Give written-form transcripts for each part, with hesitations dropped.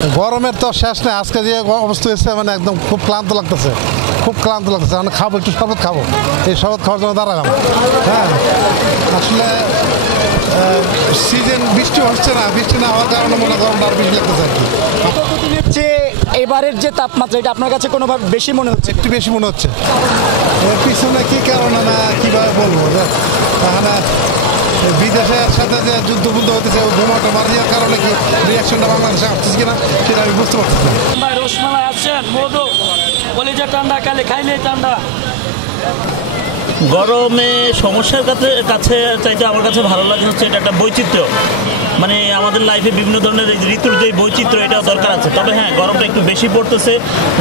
গরমের তো শেষ নেই। আজকে যে অবস্থা হয়েছে মানে একদম খুব ক্লান্ত লাগতেছে, মানে খাবো, একটু শরবত খাবো, এই শরবত খাওয়ার জন্য দাঁড়ালাম। হ্যাঁ, আসলে সিজন বৃষ্টি হচ্ছে না, বৃষ্টি না হওয়ার কারণে মনে গরমটা আর বেশি লাগতেছে আর কি। গতদিনের চেয়ে এবারের যে তাপমাত্রা, এটা আপনার কাছে কোনোভাবে বেশি মনে হচ্ছে? একটু বেশি মনে হচ্ছে। এর পিছনে কী কারণে না কীভাবে বলবো, যে তাহলে বিদেশের সাথে যে যুদ্ধ হতেছে, বোমাটা মারা যাওয়ার কারণে কি রিয়াকশনটা বাংলাদেশে আসতেছে কিনা সেটা আমি বুঝতে পারছি না। রসমালাই আসছেন, মধু, কলিজা ঠান্ডা, কালে খাইলে ঠান্ডা। গরমে সমস্যার কাছে চাইতে আমার কাছে ভালো লাগে হচ্ছে এটা একটা বৈচিত্র্য, মানে আমাদের লাইফে বিভিন্ন ধরনের ঋতুর যে বৈচিত্র্য এটা দরকার আছে। তবে হ্যাঁ, গরমটা একটু বেশি পড়তেছে,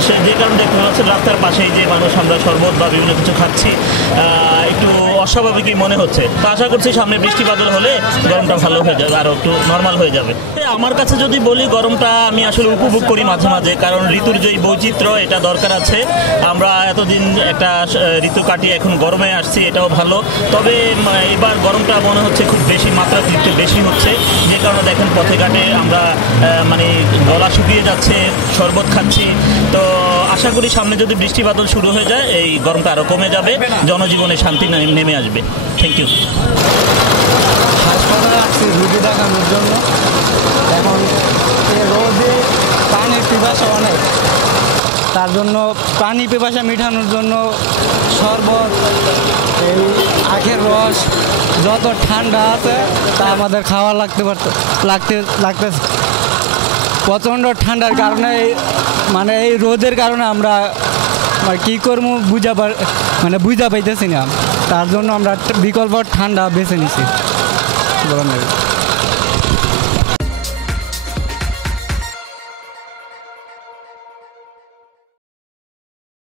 সে যে কারণে দেখতে পাচ্ছেন রাস্তার পাশেই যে মানুষ আমরা শরবত বা বিভিন্ন কিছু খাচ্ছি, একটু অস্বাভাবিকই মনে হচ্ছে। তো আশা করছি সামনে বৃষ্টি বাদল হলে গরমটা ভালো হয়ে যাবে, আরও একটু নর্মাল হয়ে যাবে। আমার কাছে যদি বলি, গরমটা আমি আসলে উপভোগ করি মাঝে মাঝে, কারণ ঋতুর যে বৈচিত্র্য এটা দরকার আছে। আমরা এতদিন একটা ঋতু কাটিয়ে এখন গরমে আসছি, এটাও ভালো। তবে এবার গরমটা মনে হচ্ছে খুব বেশি, মাত্রাতিরিক্ত বেশি হচ্ছে, যে কারণে দেখেন পথে ঘাটে আমরা মানে গলা শুকিয়ে যাচ্ছে, শরবত খাচ্ছি। তো আশা করি সামনে যদি বৃষ্টি বাদল শুরু হয়ে যায় এই গরমটা আরও কমে যাবে, জনজীবনে শান্তি নেমে আসবে। Thank you. হাসপাতালে আসছি রুগী দেখানোর জন্য। এখন এই রোদে পানির পিপাসা অনেক, তার জন্য পানি পিপাসা মেটানোর জন্য শরবত, এই আখের রস, যত ঠান্ডা আছে তা আমাদের খাওয়া লাগতেছে। প্রচণ্ড ঠান্ডার কারণে মানে এই রোদের কারণে আমরা কী করবো বুঝা পাইতেছি না, তার জন্য আমরা বিকল্প ঠান্ডা বেছে নিছি।